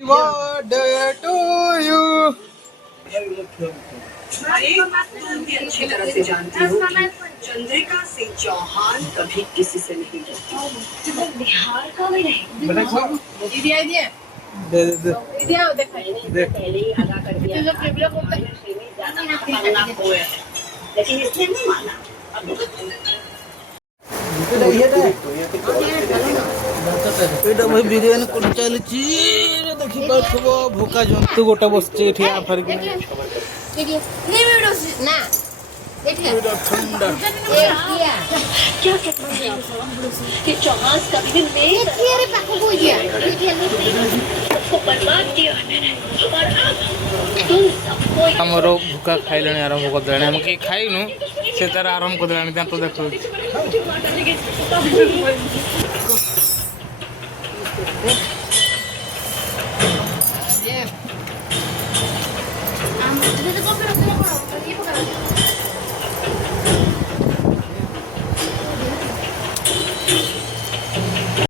Birthday to you. अरे तुम भी अच्छी तरह से जानती हो कि चंद्रिका सिंह चौहान कभी किसी से नहीं डरती। बिहार का भी नहीं। दीदी आई दिए दे दे दे दीदी आओ देखो देख पहले ही अदा कर दिया जो फेवरेट होता है ज्यादा हो है, लेकिन इसने नहीं माना। ଏଇଟା ଭାଇ ବିରିୟାନୀ କୋଠି ଚାଲିଛି ଦେଖିପାରୁଥିବ ଭୋକା ଜନ୍ତୁ ଗୋଟେ ବସିଛି ଏଠି ଆ ଫାରିକି देखिए ये वीडियो ना देखिए ଏଇଟା ଥଣ୍ଡା क्या कहते हैं कि चौहान कभी भी नहीं देखिए रे पाखो को दिया देखिए सबको बर्बाद किया है मैंने, और अब तुम सबको ଆମର ଭୋକା ଖାଇଲେଣି ଆରମ୍ଭ କରିଦେଲାଣି ଆମେ କେହି ଖାଇନୁ ସେ ତାର ଆରମ୍ଭ କରିଦେଲାଣି ଦାନ୍ତ ଦେଖାଉଛି हम तो कॉपी रखते हैं